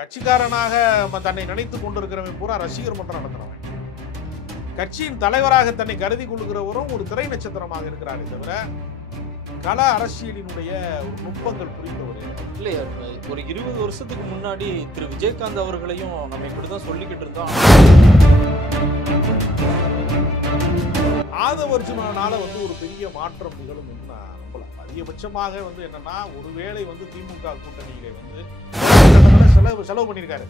கட்சிக்காரனாக தன்னை நினைத்துக் கொண்டிருக்கிறவன் பூரா ரசிகர் மன்றம் நடத்துறவன். கட்சியின் தலைவராக தன்னை கருதி கொள்ளுகிறவரும் ஒரு திரை நட்சத்திரமாக இருக்கிறாரே தவிர கள அரசியலினுடைய நுட்பங்கள் புரிந்தவர் இல்லையா. ஒரு 20 வருஷத்துக்கு முன்னாடி திரு விஜயகாந்த் அவர்களையும் நம்ம இப்படிதான் சொல்லிக்கிட்டு இருந்தோம். ஆதவர்ஜுனால ஒரு பெரிய மாற்றம் நிகழும் என்று நான் நம்பல. அதிகபட்சமாக என்னன்னா, ஒருவேளை திமுக கூட்டணியிலே செலவு பண்ணியிருக்காரு.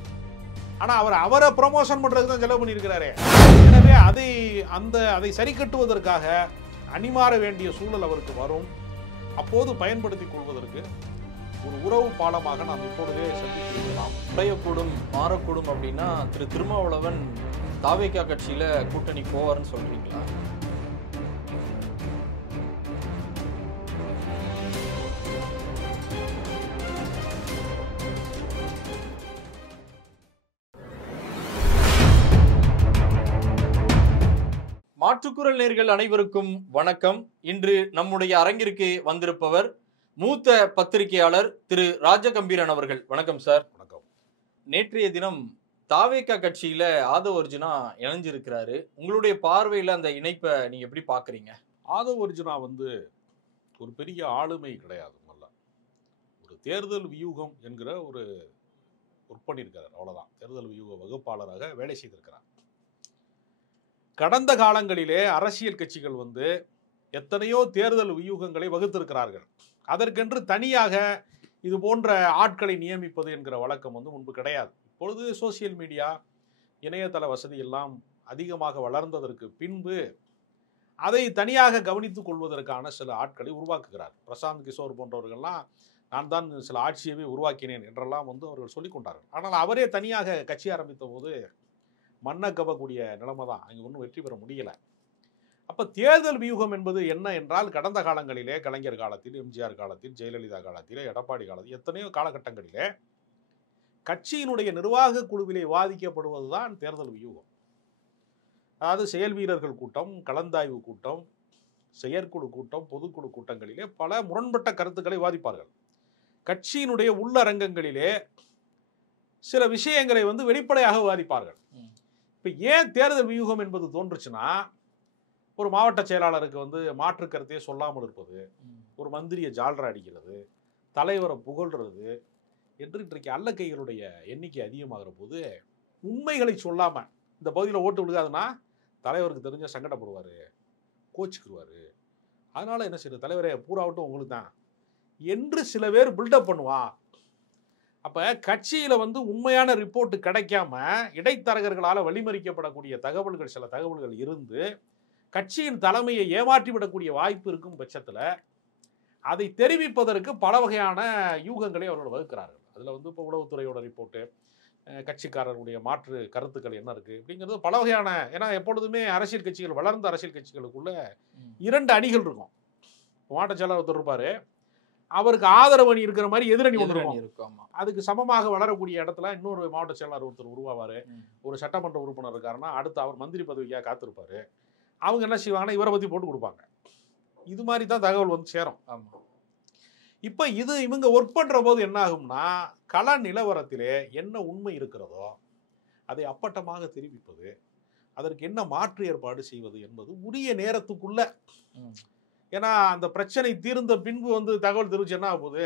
ஆனா அவரை ப்ரமோஷன் பண்றதுக்கு தான் செலவு பண்ணியிருக்கிறாரு. எனவே அதை சரி கட்டுவதற்காக அணிமாற வேண்டிய சூழல் அவருக்கு வரும். அப்போது பயன்படுத்திக் கொள்வதற்கு ஒரு உறவு பாலமாக நாம் இப்பொழுதே சந்திக்கலாம். உடையக்கூடும் மாறக்கூடும் அப்படின்னா திரு திருமாவளவன் தாவேகா கட்சியில கூட்டணி போவார்னு சொல்றீங்களா? மாற்றுக்குரல் நேயர்கள் அனைவருக்கும் வணக்கம். இன்று நம்முடைய அரங்கிற்கு வந்திருப்பவர் மூத்த பத்திரிகையாளர் திரு ராஜகம்பீரன் அவர்கள். வணக்கம் சார். வணக்கம். நேற்றைய தினம் தாவேகா கட்சியில ஆதவர்ஜுனா இணைஞ்சிருக்கிறாரு. உங்களுடைய பார்வையில அந்த இணைப்பை நீங்க எப்படி பாக்குறீங்க? ஆதவர்ஜுனா ஒரு பெரிய ஆளுமை கிடையாது. ஒரு தேர்தல் வியூகம் என்கிற ஒரு ஒர்க் பண்ணியிருக்கிறார், அவ்வளவுதான். தேர்தல் வியூக வகுப்பாளராக வேலை செய்திருக்கிறார். கடந்த காலங்களிலே அரசியல் கட்சிகள் எத்தனையோ தேர்தல் வியூகங்களை வகுத்திருக்கிறார்கள். அதற்கென்று தனியாக இது போன்ற ஆட்களை நியமிப்பது என்கிற வழக்கம் முன்பு கிடையாது. இப்பொழுது சோசியல் மீடியா, இணையதள வசதி எல்லாம் அதிகமாக வளர்ந்ததற்கு பின்பு அதை தனியாக கவனித்துக் கொள்வதற்கான சில ஆட்களை உருவாக்குகிறார். பிரசாந்த் கிஷோர் போன்றவர்கள்லாம் நான் தான் சில ஆட்சியவே உருவாக்கினேன் என்றெல்லாம் அவர்கள் சொல்லிக் கொண்டார்கள். ஆனால் அவரே தனியாக கட்சி ஆரம்பித்த போது மண்ணை கவக்கூடிய நிலைமை தான். அங்கே ஒன்றும் வெற்றி பெற முடியல. அப்போ தேர்தல் வியூகம் என்பது என்ன என்றால், கடந்த காலங்களிலே கலைஞர் காலத்தில், எம்ஜிஆர் காலத்தில், ஜெயலலிதா காலத்திலே, எடப்பாடி காலத்தில், எத்தனையோ காலகட்டங்களிலே கட்சியினுடைய நிர்வாக குழுவிலே வாதிக்கப்படுவதுதான் தேர்தல் வியூகம். அதாவது செயல் வீரர்கள் கூட்டம், கலந்தாய்வு கூட்டம், செயற்குழு கூட்டம், பொதுக்குழு கூட்டங்களிலே பல முரண்பட்ட கருத்துக்களை வாதிப்பார்கள். கட்சியினுடைய உள்ளரங்கங்களிலே சில விஷயங்களை வெளிப்படையாக வாதிப்பார்கள். இப்போ ஏன் தேர்தல் வியூகம் என்பது தோன்றுச்சுன்னா, ஒரு மாவட்ட செயலாளருக்கு மாற்று கருத்தையே சொல்லாமல் இருப்பது, ஒரு மந்திரியை ஜால்ரா அடிக்கிறது, தலைவரை புகழ்றது என்று இன்றைக்கு அல்லக்கைகளுடைய எண்ணிக்கை அதிகமாகிற போது உண்மைகளை சொல்லாமல் இந்த பகுதியில் ஓட்டு விழுகாதுன்னா தலைவருக்கு தெரிஞ்ச சங்கடப்படுவார், கோச்சிக்குருவார். அதனால என்ன செய்யுது, தலைவரே பூராவட்டும் உங்களுக்கு தான் என்று சில பேர் பில்டப் பண்ணுவான். அப்போ கட்சியில் உண்மையான ரிப்போர்ட் கிடைக்காம இடைத்தரகர்களால் வழிமறிக்கப்படக்கூடிய சில தகவல்கள் இருந்து கட்சியின் தலைமையை ஏமாற்றிவிடக்கூடிய வாய்ப்பு இருக்கும் பட்சத்தில் அதை தெரிவிப்பதற்கு பல வகையான யூகங்களை அவர்கள் வகுக்கிறார்கள். அதில் இப்போ உளவுத்துறையோட ரிப்போர்ட்டு, கட்சிக்காரர்களுடைய மாற்று கருத்துக்கள் என்ன இருக்குது அப்படிங்கிறது பல வகையான. ஏன்னா எப்பொழுதுமே அரசியல் கட்சிகள், வளர்ந்த அரசியல் கட்சிகளுக்குள்ள 2 அணிகள் இருக்கும். மாவட்ட செயலாளர் ஒருத்தர் இருப்பார், அவருக்கு ஆதரவு அணி இருக்கிற மாதிரி எதிரணி ஒன்று இருக்கும். அதுக்கு சமமாக வளரக்கூடிய இடத்துல இன்னொரு மாவட்ட செயலாளர் ஒருத்தர் உருவாவார். ஒரு சட்டமன்ற உறுப்பினர் இருக்காருன்னா அடுத்து அவர் மந்திரி பதவியாக காத்திருப்பாரு. அவங்க என்ன செய்வாங்கன்னா இவரை பற்றி போட்டு கொடுப்பாங்க. இது மாதிரி தான் தகவல் சேரும். ஆமாம். இப்போ இவங்க ஒர்க் பண்ணுற போது என்ன ஆகும்னா, கள நிலவரத்திலே என்ன உண்மை இருக்கிறதோ அதை அப்பட்டமாக தெரிவிப்பது, அதற்கு என்ன மாற்று ஏற்பாடு செய்வது என்பது உரிய நேரத்துக்குள்ள. ஏன்னா அந்த பிரச்சனை தீர்ந்த பின்பு தகவல் தெரிவிச்சு என்ன ஆகுது,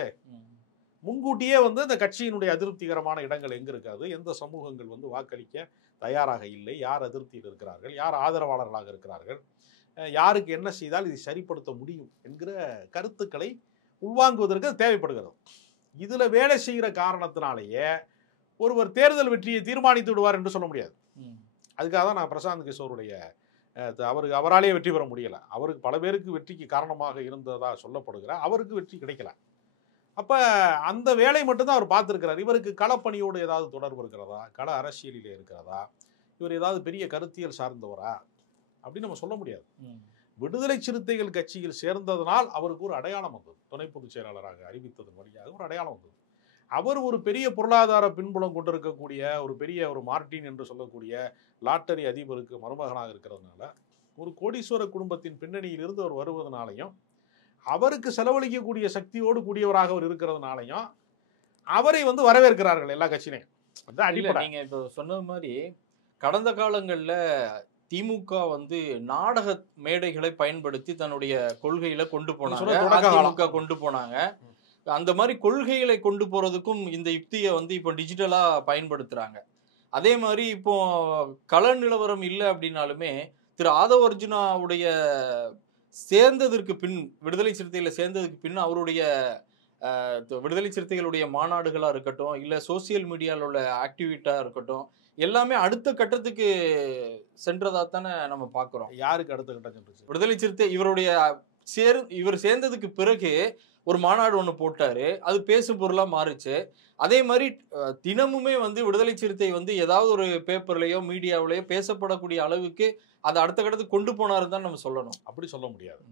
முன்கூட்டியே இந்த கட்சியினுடைய அதிருப்திகரமான இடங்கள் எங்கே இருக்காது, எந்த சமூகங்கள் வாக்களிக்க தயாராக இல்லை, யார் அதிருப்தியில் இருக்கிறார்கள், யார் ஆதரவாளர்களாக இருக்கிறார்கள், யாருக்கு என்ன செய்தால் இதை சரிப்படுத்த முடியும் என்கிற கருத்துக்களை உள்வாங்குவதற்கு தேவைப்படுகிறது. இதில் வேலை செய்கிற காரணத்தினாலேயே ஒருவர் தேர்தல் வெற்றியை தீர்மானித்து விடுவார் என்று சொல்ல முடியாது. அதுக்காக தான் நான் பிரசாந்த் கிஷோருடைய அவராலேயே வெற்றி பெற முடியலை, அவருக்கு பல பேருக்கு வெற்றிக்கு காரணமாக இருந்ததா சொல்லப்படுகிற அவருக்கு வெற்றி கிடைக்கல. அப்போ அந்த வேலை மட்டும்தான் அவர் பார்த்துருக்கிறார். இவருக்கு களப்பணியோடு ஏதாவது தொடர்பு இருக்கிறதா, கள அரசியலிலே இருக்கிறதா, இவர் ஏதாவது பெரிய கருத்தியல் சார்ந்தவரா அப்படின்னு நம்ம சொல்ல முடியாது. விடுதலை சிறுத்தைகள் கட்சியில் சேர்ந்ததனால் அவருக்கு ஒரு அடையாளம் வந்தது. துணை பொதுச் செயலாளராக அறிவித்ததன் வழியாக ஒரு அடையாளம் வந்தது. அவர் ஒரு பெரிய பொருளாதார பின்புலம் கொண்டிருக்கக்கூடிய ஒரு மார்டின் என்று சொல்லக்கூடிய லாட்டரி அதிபருக்கு மருமகனாக இருக்கிறதுனால, ஒரு கோடீஸ்வர குடும்பத்தின் பின்னணியில் இருந்து அவர் வருவதனாலையும், அவருக்கு செலவழிக்கக்கூடிய சக்தியோடு கூடியவராக அவர் இருக்கிறதுனாலையும் அவரை வரவேற்கிறார்கள் எல்லா கட்சியினையும். அதுதான் அடிப்படை. நீங்க இப்போ சொன்ன மாதிரி கடந்த காலங்கள்ல திமுக வந்து நாடக மேடைகளை பயன்படுத்தி தன்னுடைய கொள்கைகளை கொண்டு போனாங்க, அதிமுக கொண்டு போனாங்க. அந்த மாதிரி கொள்கைகளை கொண்டு போறதுக்கும் இந்த யுக்தியை வந்து இப்போ டிஜிட்டலா பயன்படுத்துறாங்க. அதே மாதிரி இப்போ கள நிலவரம் இல்லை அப்படின்னாலுமே திரு ஆதவ அர்ஜுனாவுடைய சேர்ந்ததற்கு பின், விடுதலை சிறுத்தைகளை சேர்ந்ததுக்கு பின் அவருடைய விடுதலை சிறுத்தைகளுடைய மாநாடுகளா இருக்கட்டும், இல்ல சோசியல் மீடியால உள்ள ஆக்டிவிட்டா இருக்கட்டும், எல்லாமே அடுத்த கட்டத்துக்கு சென்றதா தானே நம்ம பாக்குறோம். யாருக்கு அடுத்த கட்டம் சென்றுச்சு? விடுதலை சிறுத்தை இவர் சேர்ந்ததுக்கு பிறகு ஒரு மாநாடு ஒண்ணு போட்டாரு, அது பேசும் பொருளா மாறுச்சு. அதே மாதிரி தினமுமே வந்து விடுதலை சிறுத்தை வந்து ஏதாவது ஒரு பேப்பர்லயோ மீடியாவிலயோ பேசப்படக்கூடிய அளவுக்கு அதை அடுத்த கட்டத்துக்கு கொண்டு போனாருன்னு தான் நம்ம சொல்லணும். அப்படி சொல்ல முடியாது.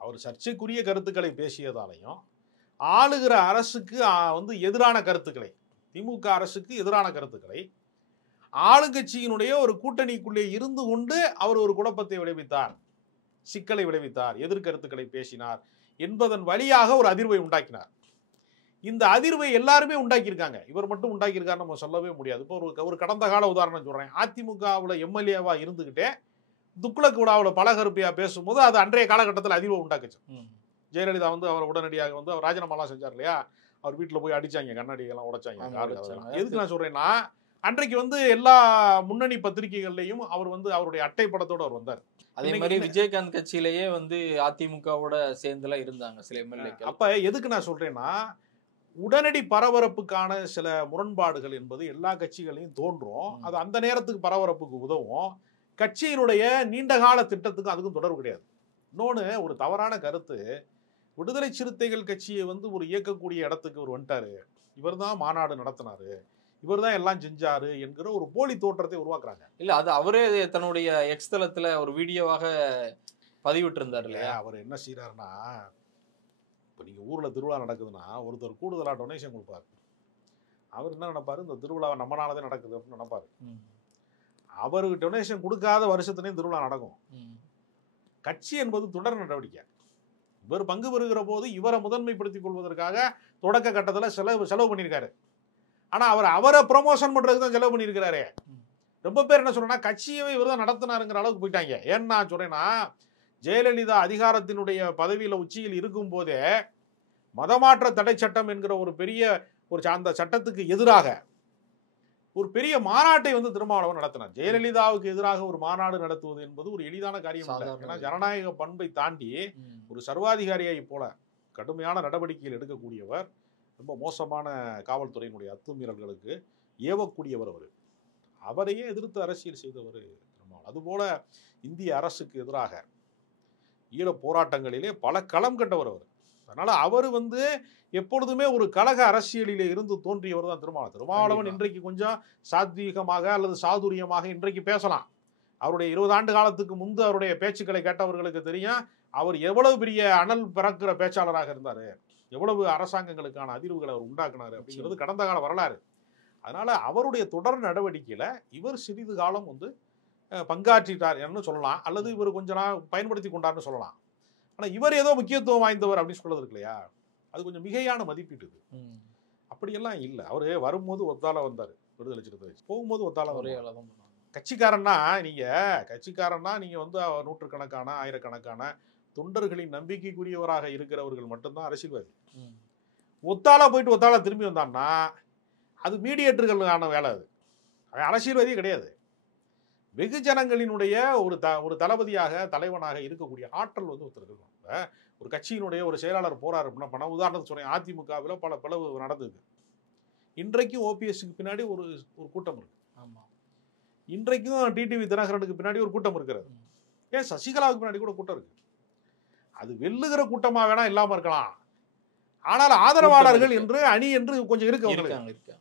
அவர் சர்ச்சைக்குரிய கருத்துக்களை பேசியதாலையும் ஆளுகிற அரசுக்கு வந்து எதிரான கருத்துக்களை, திமுக அரசுக்கு எதிரான கருத்துக்களை ஆளுங்கட்சியினுடைய ஒரு கூட்டணிக்குள்ளே இருந்து கொண்டு அவர் ஒரு குழப்பத்தை விளைவித்தார், சிக்கலை விளைவித்தார், எதிர்கருத்துக்களை பேசினார் என்பதன் வழியாக ஒரு அதிர்வை உண்டாக்கினார். இந்த அதிர்வை எல்லாருமே உண்டாக்கியிருக்காங்க, இவர் மட்டும் உண்டாக்கியிருக்காரு நம்ம சொல்லவே முடியாது. இப்போ ஒரு கடந்த கால உதாரணம் சொல்றேன். அதிமுகவில் எம்எல்ஏவா இருந்துகிட்டே துக்ளக் விழாவில் பலகருப்பையா பேசும்போது அது அன்றைய காலகட்டத்தில் அதிர்வை உண்டாக்குச்சு. ஜெயலலிதா வந்து அவர் உடனடியாக வந்து அவர் ராஜினாமாலாம் செஞ்சார் இல்லையா, அவர் வீட்டில் போய் அடிச்சாங்க, கண்ணாடியெல்லாம் உடைச்சாங்க. எதுக்கு நான் சொல்றேன்னா, அன்றைக்கு வந்து எல்லா முன்னணி பத்திரிகைகள்லையும் அவர் வந்து அவருடைய அட்டை படத்தோடு அவர் வந்தார். அதே மாதிரி விஜயகாந்த் கட்சியிலேயே வந்து அதிமுகவோட சேர்ந்துலாம் இருந்தாங்க சில எம்எல்ஏக்கள். அப்ப எதுக்கு நான் சொல்றேன்னா, உடனடி பரபரப்புக்கான சில முரண்பாடுகள் என்பது எல்லா கட்சிகளையும் தோன்றும். அது அந்த நேரத்துக்கு பரபரப்புக்கு உதவும். கட்சியினுடைய நீண்டகால திட்டத்துக்கும் அதுக்கும் தொடர்பு கிடையாது. இன்னொன்று, ஒரு தவறான கருத்து, விடுதலை சிறுத்தைகள் கட்சியை வந்து ஒரு இயக்கக்கூடிய இடத்துக்கு அவர் வந்துட்டாரு, இவர் தான் மாநாடு நடத்தினாரு, இவர் தான் எல்லாம் செஞ்சாரு என்கிற ஒரு போலி தோற்றத்தை உருவாக்குறாங்க. இல்ல, அது அவரே தன்னுடைய எக்ஸ் தளத்துல ஒரு வீடியோவாக பதிவிட்டு இருந்தார் இல்லையா. அவர் என்ன செய்யறாருன்னா, இப்போ நீங்க ஊர்ல திருவிழா நடக்குதுன்னா ஒருத்தர் கூடுதலா டொனேஷன் கொடுப்பாரு. அவர் என்ன நினைப்பாரு, இந்த திருவிழாவை நம்மளாலதான் நடக்குது அப்படின்னு நினைப்பாரு. அவருக்கு டொனேஷன் கொடுக்காத வருஷத்துலேயும் திருவிழா நடக்கும். கட்சி என்பது தொடர் நடவடிக்கை. இவர் பங்கு பெறுகிற போது இவரை முதன்மைப்படுத்திக் கொள்வதற்காக தொடக்க கட்டத்தில் செலவு பண்ணியிருக்காரு. ஆனால் அவரை ப்ரொமோஷன் பண்ணுறதுக்கு தான் செலவு பண்ணியிருக்கிறாரு. ரொம்ப பேர் என்ன சொல்றேன்னா, கட்சியவே இவர் தான் நடத்தினாருங்கிற அளவுக்கு போயிட்டாங்க. ஏன்னா சொல்றேன்னா, ஜெயலலிதா அதிகாரத்தினுடைய பதவியில் உச்சியில் இருக்கும் போதே மதமாற்ற தடை சட்டம் என்கிற ஒரு பெரிய அந்த சட்டத்துக்கு எதிராக ஒரு பெரிய மாநாட்டை வந்து திருமாவளவன் நடத்தினார். ஜெயலலிதாவுக்கு எதிராக ஒரு மாநாடு நடத்துவது என்பது ஒரு எளிதான காரியம் இல்லை. ஏன்னா ஜனநாயக பண்பை தாண்டி ஒரு சர்வாதிகாரியை போல கடுமையான நடவடிக்கைகள் எடுக்கக்கூடியவர், ரொம்ப மோசமான காவல்துறையினுடைய அத்துமீறல்களுக்கு ஏவக்கூடியவர் அவர். அவரையே எதிர்த்து அரசியல் செய்தவர் திருமாவளவன். அதுபோல இந்திய அரசுக்கு எதிராக ஈழ போராட்டங்களிலே பல களம் கண்டவர் அவர். அதனால அவர் வந்து எப்பொழுதுமே ஒரு கழக அரசியலிலே இருந்து தோன்றியவர் தான் திருமாவளவன். திருமாவளவன் இன்றைக்கு கொஞ்சம் சாத்வீகமாக அல்லது சாதுரியமாக இன்றைக்கு பேசலாம். அவருடைய 20 ஆண்டு காலத்துக்கு முன்பு அவருடைய பேச்சுக்களை கேட்டவர்களுக்கு தெரியும் அவர் எவ்வளவு பெரிய அனல் பிறக்கிற பேச்சாளராக இருந்தார், எவ்வளவு அரசாங்கங்களுக்கான அதிர்வுகளை அவர் உண்டாக்குனாரு அப்படிங்கிறது கடந்த கால வரலாறு. அதனால அவருடைய தொடர் நடவடிக்கையில இவர் சிறிது காலம் வந்து பங்காற்றிட்டார் என்று சொல்லலாம், அல்லது இவர் கொஞ்ச நாள் பயன்படுத்தி கொண்டார்னு சொல்லலாம். ஆனால் இவர் ஏதோ முக்கியத்துவம் வாய்ந்தவர் அப்படின்னு சொல்றது இருக்கு இல்லையா, அது கொஞ்சம் மிகையான மதிப்பீட்டு. அப்படியெல்லாம் இல்லை. அவர் வரும்போது ஒத்தால வந்தார் விடுதலை சிறுத்தை, போகும்போது ஒத்தால வந்தார். கட்சிக்காரன்னா நீங்க வந்து நூற்றுக்கணக்கான ஆயிரக்கணக்கான தொண்டர்களின் நம்பிக்கைக்குரியவராக இருக்கிறவர்கள் மட்டும்தான் அரசியல்வாதி. ஒத்தாலா போயிட்டு ஒத்தாலா திரும்பி வந்தான்னா அது மீடியேட்டர்களுக்கான வேலை, அது அரசியல்வாதியே கிடையாது. வெகுஜனங்களினுடைய ஒரு தளபதியாக தலைவனாக இருக்கக்கூடிய ஆற்றல் வந்து ஒருத்தர் இருக்கணும். ஒரு கட்சியினுடைய ஒரு செயலாளர் போறாரு அப்படின்னா, பண உதாரணத்துக்கு சொல்றேன், அதிமுகவில் பல பிளவு நடந்தது. இன்றைக்கும் ஓபிஎஸ்க்கு பின்னாடி ஒரு கூட்டம் இருக்கு. இன்றைக்கும் டிடிவி தினகரனுக்கு பின்னாடி ஒரு கூட்டம் இருக்கிறது. ஏன் சசிகலாவுக்கு பின்னாடி கூட கூட்டம் இருக்கு. அது வெல்லுகிற கூட்டமா வேணா இல்லாம இருக்கலாம், ஆனால் ஆதரவாளர்கள் என்று அணி என்று கொஞ்சம் இருக்கு.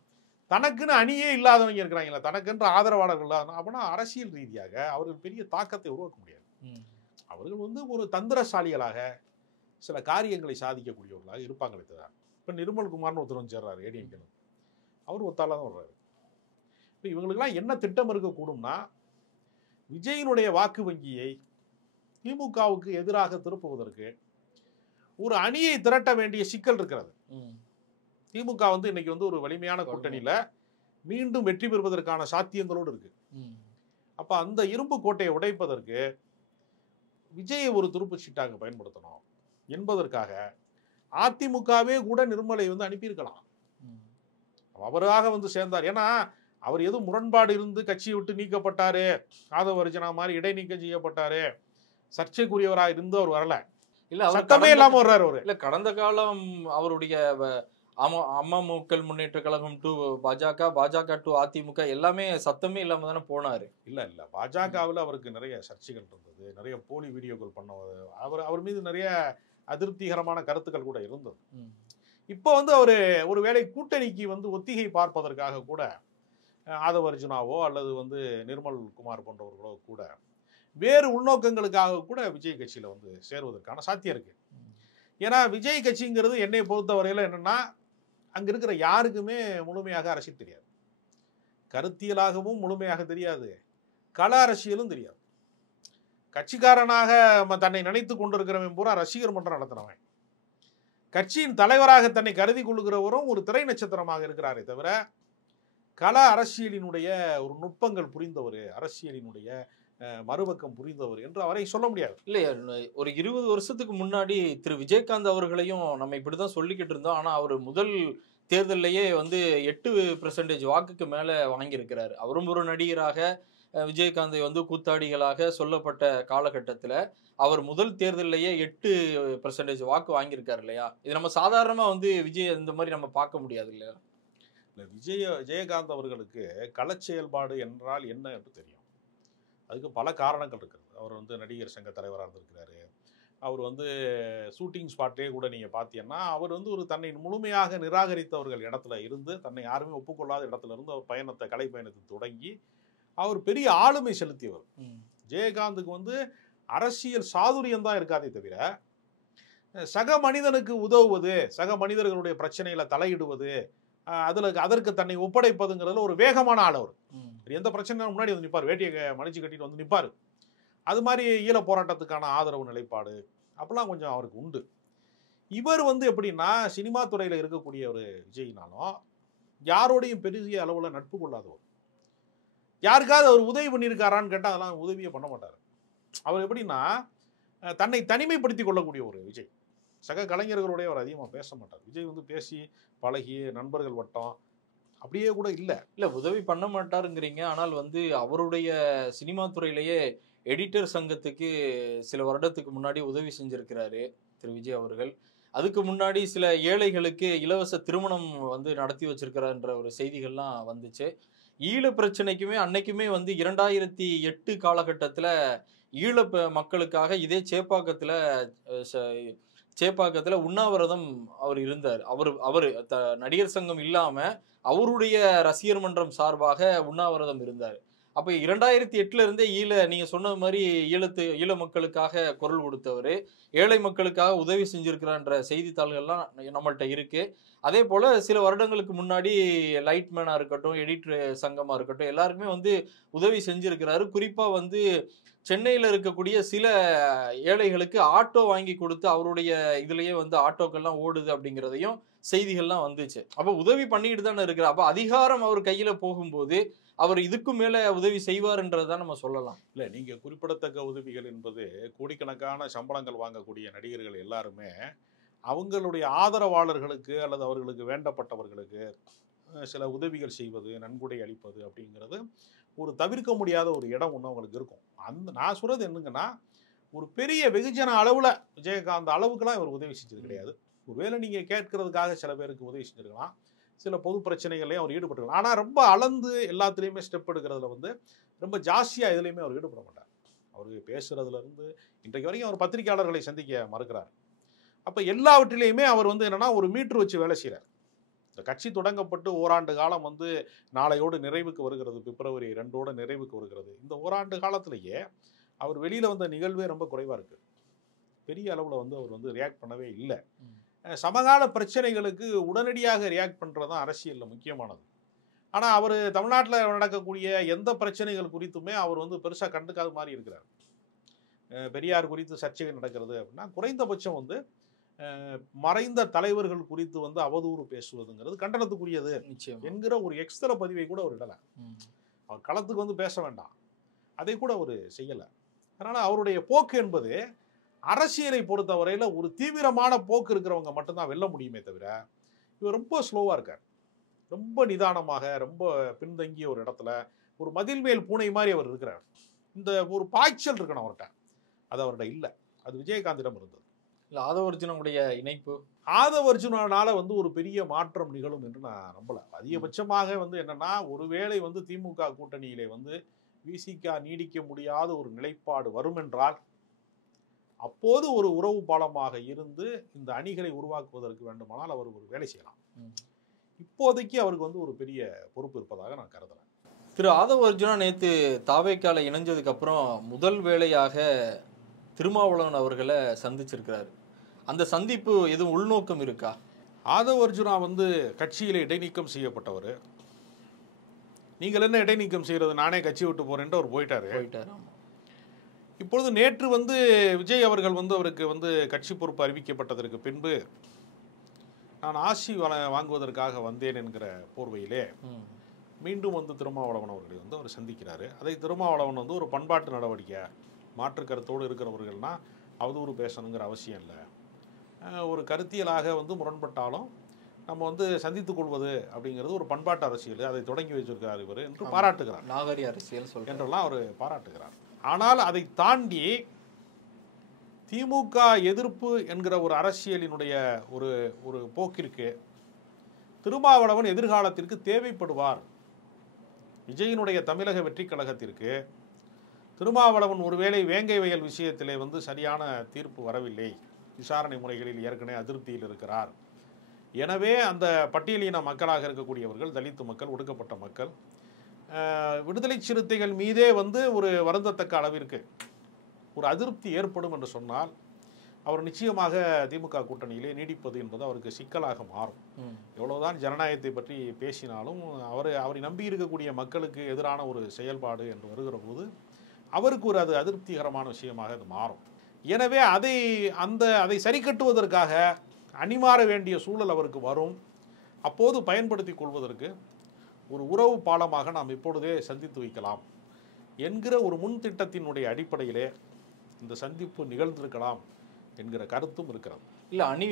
தனக்குன்னு அணியே இல்லாதவங்க இருக்கிறாங்களா, தனக்கென்று ஆதரவாளர்கள் அப்படின்னா அரசியல் ரீதியாக அவர்கள் பெரிய தாக்கத்தை உருவாக்க முடியாது. அவர்கள் வந்து ஒரு தந்திரசாலிகளாக சில காரியங்களை சாதிக்கக்கூடியவர்களாக இருப்பாங்களே தவிர. இப்போ நிர்மல்குமார்னு ஒருத்தர் வந்து சேர்றாரு ஏடிஎம்கே, அவர் ஒத்தால தான் வர்றாரு. இப்போ இவங்களுக்கெல்லாம் என்ன திட்டம் இருக்கக்கூடும்னா, விஜயினுடைய வாக்கு வங்கியை திமுகவுக்கு எதிராக திருப்புவதற்கு ஒரு அணியை திரட்ட வேண்டிய சிக்கல் இருக்கிறது. திமுக வந்து இன்னைக்கு வந்து ஒரு வலிமையான கூட்டணியில மீண்டும் வெற்றி பெறுவதற்கான சாத்தியங்களோடு இருக்கு. அப்ப அந்த இரும்பு கோட்டையை உடைப்பதற்கு விஜயை ஒரு துருப்பு சீட்டாக பயன்படுத்தணும் என்பதற்காக அதிமுகவே கூட நிர்மலை வந்து அனுப்பியிருக்கலாம். அவராக வந்து சேர்ந்தார். ஏன்னா அவர் எதுவும் முரண்பாடு இருந்து கட்சியை விட்டு நீக்கப்பட்டாரு, ஆதவ அர்ஜுனா மாதிரி இடைநீக்கம் செய்யப்பட்டாரு, சர்ச்சைக்குரியவராக இருந்து அவர் வரல. இல்ல சட்டமே இல்லாம வர்றாரு அவரு. இல்ல கடந்த காலம் அவருடைய அமமுக முன்னேற்ற கழகம் டு பாஜக, பாஜக டு அதிமுக எல்லாமே சத்தமே இல்லாம தானே போனாரு. இல்ல பாஜகவில் அவருக்கு நிறைய சர்ச்சைகள் இருந்தது, நிறைய போலி வீடியோக்கள் பண்ண, அவர் மீது நிறைய அதிருப்திகரமான கருத்துக்கள் கூட இருந்தது. இப்போ வந்து அவர் ஒரு வேளை கூட்டணிக்கு வந்து ஒத்திகை பார்ப்பதற்காக கூட ஆதவ அர்ஜுனாவோ அல்லது வந்து நிர்மல் குமார் போன்றவர்களோ கூட வேறு உள்நோக்கங்களுக்காக கூட விஜய் கட்சியில வந்து சேருவதற்கான சாத்தியம் இருக்கு. ஏன்னா விஜய் கட்சிங்கிறது என்னை பொறுத்தவரையில என்னன்னா, அங்க இருக்கிற யாருக்குமே முழுமையாக அரசியல் தெரியாது, கருத்தியலாகவும் முழுமையாக தெரியாது, கள அரசியலும் தெரியாது. கட்சிக்காரனாக தன்னை நினைத்து கொண்டிருக்கிறவன் பூரா ரசிகர் மன்றம் நடத்துறவன், கட்சியின் தலைவராக தன்னை கருதி கொள்ளுகிறவரும் ஒரு திரை நட்சத்திரமாக இருக்கிறாரே தவிர கள அரசியலினுடைய ஒரு நுட்பங்கள் புரிந்தவர், அரசியலினுடைய மறுபக்கம் புரிந்தவர் என்று அவரை சொல்ல முடியாது. இல்லையா, ஒரு 20 வருஷத்துக்கு முன்னாடி திரு விஜயகாந்த் அவர்களையும் நம்ம இப்படிதான் சொல்லிக்கிட்டு இருந்தோம். ஆனா அவர் முதல் தேர்தலையே வந்து 8% வாக்குக்கு மேல வாங்கியிருக்கிறாரு. அவரும் ஒரு நடிகராக விஜயகாந்தை வந்து கூத்தாடிகளாக சொல்லப்பட்ட காலகட்டத்தில் அவர் முதல் தேர்தலையே 8% வாக்கு வாங்கியிருக்காரு இல்லையா. இது நம்ம சாதாரணமா வந்து விஜய் இந்த மாதிரி நம்ம பார்க்க முடியாது இல்லையா. விஜயகாந்த் அவர்களுக்கு கள செயல்பாடு என்றால் என்ன என்று தெரியும். அதுக்கு பல காரணங்கள் இருக்குது. அவர் வந்து நடிகர் சங்க தலைவராக இருந்திருக்கிறாரு. அவர் வந்து ஷூட்டிங் ஸ்பாட்லேயே கூட நீங்கள் பார்த்தீங்கன்னா அவர் வந்து ஒரு தன்னை முழுமையாக நிராகரித்தவர்கள் இடத்துல இருந்து, தன்னை யாருமே ஒப்புக்கொள்ளாத இடத்துல இருந்து அவர் பயணத்தை, கலை பயணத்தை தொடங்கி அவர் பெரிய ஆளுமை செலுத்தியவர். விஜயகாந்துக்கு வந்து அரசியல் சாதுரியம் தான் இருக்காதே தவிர சக மனிதனுக்கு உதவுவது, சக மனிதர்களுடைய பிரச்சனைகளை தலையிடுவது, அதற்கு தன்னை ஒப்படைப்பதுங்கிறதுல ஒரு வேகமான ஆள். அவர் எந்த பிரச்சனை முன்னாடி வந்து நிற்பார், வேட்டியை மடிச்சு கட்டிட்டு வந்து நிற்பார். அது மாதிரி ஈழ போராட்டத்துக்கான ஆதரவு நிலைப்பாடு அப்பெல்லாம் கொஞ்சம் அவருக்கு உண்டு. இவர் வந்து எப்படின்னா சினிமா துறையில் இருக்கக்கூடிய ஒரு விஜய்னாலும் யாரோடையும் பெரிய அளவில் நட்பு கொள்ளாதவர். யாருக்காவது அவர் உதவி பண்ணியிருக்காரான்னு கேட்டால் அதெல்லாம் உதவியே பண்ண மாட்டார். அவர் எப்படின்னா தன்னை தனிமைப்படுத்தி கொள்ளக்கூடிய ஒரு விஜய். சக கலைஞர்களுடைய அவர் அதிகமாக பேச மாட்டார். விஜய் வந்து பேசி பழகி நண்பர்கள் வட்டம் அப்படியே கூட இல்லை உதவி பண்ண மாட்டாருங்கிறீங்க. ஆனால் வந்து அவருடைய சினிமா துறையிலேயே எடிட்டர் சங்கத்துக்கு சில வருடத்துக்கு முன்னாடி உதவி செஞ்சிருக்கிறாரு திரு விஜய் அவர்கள். அதுக்கு முன்னாடி சில ஏழைகளுக்கு இலவச திருமணம் வந்து நடத்தி வச்சிருக்கிறார்ன்ற ஒரு செய்திகள்லாம் வந்துச்சு. ஈழ பிரச்சனைக்குமே அன்னைக்குமே வந்து 2008 காலகட்டத்தில் ஈழ மக்களுக்காக இதே சேப்பாக்கத்தில் உண்ணாவிரதம் அவர் இருந்தார். அவர் நடிகர் சங்கம் இல்லாமல் அவருடைய ரசிகர் மன்றம் சார்பாக உண்ணாவிரதம் இருந்தார். அப்போ 2008 இருந்தே நீங்கள் சொன்னது மாதிரி ஈழ மக்களுக்காக குரல் கொடுத்தவர், ஏழை மக்களுக்காக உதவி செஞ்சிருக்கிறான்ற செய்தித்தாள்கள்லாம் நம்மள்கிட்ட இருக்கு. அதே போல் சில வருடங்களுக்கு முன்னாடி லைட்மேனாக இருக்கட்டும், எடிட்டர் சங்கமாக இருக்கட்டும், எல்லாருக்குமே வந்து உதவி செஞ்சிருக்கிறாரு. குறிப்பாக வந்து சென்னையில் இருக்கக்கூடிய சில ஏழைகளுக்கு ஆட்டோ வாங்கி கொடுத்து அவருடைய இதுலேயே வந்து ஆட்டோக்கள்லாம் ஓடுது அப்படிங்கிறதையும் செய்திகள்லாம் வந்துச்சு. அப்போ உதவி பண்ணிட்டு தானே இருக்கிறார். அப்போ அதிகாரம் அவர் கையில் போகும்போது அவர் இதுக்கும் மேலே உதவி செய்வார்ன்றதான் நம்ம சொல்லலாம். இல்லை, நீங்கள் குறிப்பிடத்தக்க உதவிகள் என்பது கோடிக்கணக்கான சம்பளங்கள் வாங்கக்கூடிய நடிகர்கள் எல்லாருமே அவங்களுடைய ஆதரவாளர்களுக்கு அல்லது அவர்களுக்கு வேண்டப்பட்டவர்களுக்கு சில உதவிகள் செய்வது, நன்கொடை அளிப்பது அப்படிங்கிறது ஒரு தவிர்க்க முடியாத ஒரு இடம் ஒன்று அவங்களுக்கு இருக்கும். நான் சொல்கிறது என்னங்கன்னா, ஒரு பெரிய வெகுஜன அளவில் விஜயகாந்த் அளவுக்குலாம் இவர் உதவி செஞ்சது கிடையாது. ஒருவேளை நீங்கள் கேட்கறதுக்காக சில பேருக்கு உதவி செஞ்சுருக்கலாம், சில பொது பிரச்சனைகள்லையும் அவர் ஈடுபட்டுருக்கலாம். ஆனால் ரொம்ப அளந்து எல்லாத்துலேயுமே ஸ்டெப் எடுக்கிறதுல வந்து ரொம்ப ஜாஸ்தியாக எதுலேயுமே அவர் ஈடுபட மாட்டார். அவர் பேசுகிறதுலேருந்து இன்றைக்கு வரைக்கும் அவர் பத்திரிகையாளர்களை சந்திக்க மறுக்கிறார். அப்போ எல்லாவற்றிலையுமே அவர் வந்து என்னென்னா ஒரு மீட்ரு வச்சு வேலை செய்கிறார். இந்த கட்சி தொடங்கப்பட்டு ஓராண்டு காலம் வந்து நாளையோடு நிறைவுக்கு வருகிறது, பிப்ரவரி 2 நிறைவுக்கு வருகிறது. இந்த ஓராண்டு காலத்திலேயே அவர் வெளியில் வந்த நிகழ்வே ரொம்ப குறைவாக இருக்குது. பெரிய அளவில் வந்து அவர் வந்து ரியாக்ட் பண்ணவே இல்லை. சமகால பிரச்சனைகளுக்கு உடனடியாக ரியாக்ட் பண்ணுறது தான் அரசியலில் முக்கியமானது. ஆனால் அவர் தமிழ்நாட்டில் நடக்கக்கூடிய எந்த பிரச்சனைகள் குறித்துமே அவர் வந்து பெருசாக கண்டுக்காத மாதிரி இருக்கிறார். பெரியார் குறித்து சர்ச்சைகள் நடக்கிறது அப்படின்னா குறைந்தபட்சம் வந்து மறைந்த தலைவர்கள் குறித்து வந்து அவதூறு பேசுவதுங்கிறது கண்டனத்துக்குரியது என்கிற ஒரு எக்ஸ்ட்ரா பதிவை கூட அவர் இடல. அவர் களத்துக்கு வந்து பேச வேண்டாம், அதை கூட அவர் செய்யல. அதனால அவருடைய போக்கு என்பது அரசியலை பொறுத்தவரையில ஒரு தீவிரமான போக்கு இருக்கிறவங்க மட்டும்தான் வெல்ல முடியுமே தவிர, இவர் ரொம்ப ஸ்லோவா இருக்கார், ரொம்ப நிதானமாக, ரொம்ப பின்தங்கிய ஒரு இடத்துல ஒரு மதில் மேல் பூனை மாதிரி அவர் இருக்கிறார். இந்த ஒரு பாய்ச்சல் இருக்கணும் அவர்கிட்ட, அது அவர்கிட்ட இல்லை. அது விஜயகாந்திடம் இருந்தது. இல்லை ஆதவர்ஜுனுடைய இணைப்பு, ஆதவர்ஜுனால வந்து ஒரு பெரிய மாற்றம் நிகழும் என்று நான் நம்பல. அதிகபட்சமாக வந்து என்னன்னா, ஒருவேளை வந்து திமுக கூட்டணியிலே வந்து விசிக நீடிக்க முடியாத ஒரு நிலைப்பாடு வரும் என்றால், அப்போது ஒரு உறவு பாலமாக இருந்து இந்த அணிகளை உருவாக்குவதற்கு வேண்டுமானால் அவர் ஒரு வேலை செய்யலாம். இப்போதைக்கு அவருக்கு வந்து ஒரு பெரிய பொறுப்பு இருப்பதாக நான் கருதுறேன். திரு ஆதவர்ஜுனா நேற்று தாவேக்கால இணைஞ்சதுக்கு அப்புறம் முதல் வேளையாக திருமாவளவன் அவர்களை சந்திச்சிருக்கிறாரு. அந்த சந்திப்பு எதுவும் உள்நோக்கம் இருக்கா? ஆதவர்ஜுனா வந்து கட்சியில இடைநீக்கம் செய்யப்பட்டவர். நீங்கள் என்ன இடைநீக்கம் செய்யறது, நானே கட்சி விட்டு போறேன்ட்டு அவர் போயிட்டாரு. இப்பொழுது நேற்று வந்து விஜய் அவர்கள் வந்து அவருக்கு வந்து கட்சி பொறுப்பு அறிவிக்கப்பட்டதற்கு பின்பு நான் ஆசி வாங்குவதற்காக வந்தேன் என்கிற போர்வையிலே மீண்டும் வந்து திருமாவளவன் அவர்களை வந்து அவர் சந்திக்கிறாரு. அதை திருமாவளவன் வந்து ஒரு பண்பாட்டு நடவடிக்கை, மாற்று கருத்தோடு இருக்கிறவர்கள்னா அவதூறு பேசணுங்கிற அவசியம் இல்லை, ஒரு கருத்தியலாக வந்து முரண்பட்டாலும் நம்ம வந்து சந்தித்துக் கொள்வது அப்படிங்கிறது ஒரு பண்பாட்டு அரசியல், அதை தொடங்கி வச்சிருக்கிறார் இவர் என்று பாராட்டுகிறார். நாகரிக அரசியல் என்றெல்லாம் அவர் பாராட்டுகிறார். ஆனால் அதை தாண்டி திமுக எதிர்ப்பு என்கிற ஒரு அரசியலினுடைய ஒரு ஒரு போக்கிற்கு திருமாவளவன் எதிர்காலத்திற்கு தேவைப்படுவார். விஜயினுடைய தமிழக வெற்றி கழகத்திற்கு திருமாவளவன் ஒருவேளை வேங்கை வயல் விஷயத்திலே வந்து சரியான தீர்ப்பு வரவில்லை, விசாரணை முறைகளில் ஏற்கனவே அதிருப்தியில் இருக்கிறார். எனவே அந்த பட்டியலின மக்களாக இருக்கக்கூடியவர்கள், தலித்து மக்கள், ஒடுக்கப்பட்ட மக்கள், விடுதலை சிறுத்தைகள் மீதே வந்து ஒரு வருந்தத்தக்க அளவிற்கு ஒரு அதிருப்தி ஏற்படும் என்று சொன்னால் அவர் நிச்சயமாக திமுக கூட்டணியிலே நீடிப்பது என்பது அவருக்கு சிக்கலாக மாறும். எவ்வளவுதான் ஜனநாயகத்தை பற்றி பேசினாலும் அவரை நம்பி இருக்கக்கூடிய மக்களுக்கு எதிரான ஒரு செயல்பாடு என்று வருகிற போது அவருக்கு ஒரு அது அதிருப்திகரமான விஷயமாக அது மாறும். எனவே அதை சரி கட்டுவதற்காக அணிமாற வேண்டிய சூழல் அவருக்கு வரும். அப்போது பயன்படுத்தி கொள்வதற்கு ஒரு உறவு பாலமாக நாம் இப்பொழுதே சந்தித்து வைக்கலாம் என்கிற ஒரு முன் திட்டத்தினுடைய அடிப்படையிலே இந்த சந்திப்பு நிகழ்ந்திருக்கலாம் என்கிற கருத்தும் இருக்கிறது. இல்லை அணி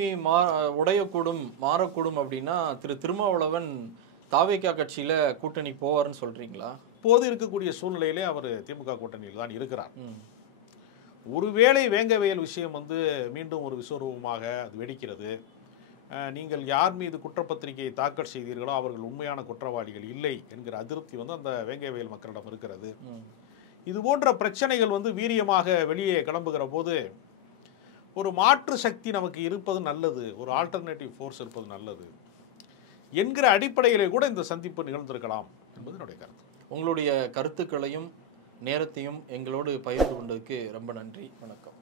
உடையக்கூடும், மாறக்கூடும் அப்படின்னா திருமாவளவன் தாவேகா கட்சியில கூட்டணி போவார்னு சொல்றீங்களா? இப்போது இருக்கக்கூடிய சூழ்நிலையிலே அவர் திமுக கூட்டணியில் தான் இருக்கிறார். ஒருவேளை வேங்கவயல் விஷயம் வந்து மீண்டும் ஒரு விஸ்வரூபமாக அது வெடிக்கிறது, நீங்கள் யார் மீது குற்றப்பத்திரிகையை தாக்கல் செய்தீர்களோ அவர்கள் உண்மையான குற்றவாளிகள் இல்லை என்கிற அதிருப்தி வந்து அந்த வேங்கவயல் மக்களிடம் இருக்கிறது. இது போன்ற பிரச்சனைகள் வந்து வீரியமாக வெளியே கிளம்புகிற போது ஒரு மாற்று சக்தி நமக்கு இருப்பது நல்லது, ஒரு ஆல்டர்னேட்டிவ் ஃபோர்ஸ் இருப்பது நல்லது என்கிற அடிப்படையிலே கூட இந்த சந்திப்பு நிகழ்ந்திருக்கலாம் என்பது என்னுடைய கருத்து. உங்களுடைய கருத்துக்களையும் நேரத்தையும் எங்களோடு பகிர்ந்து கொண்டதுக்கு ரொம்ப நன்றி. வணக்கம்.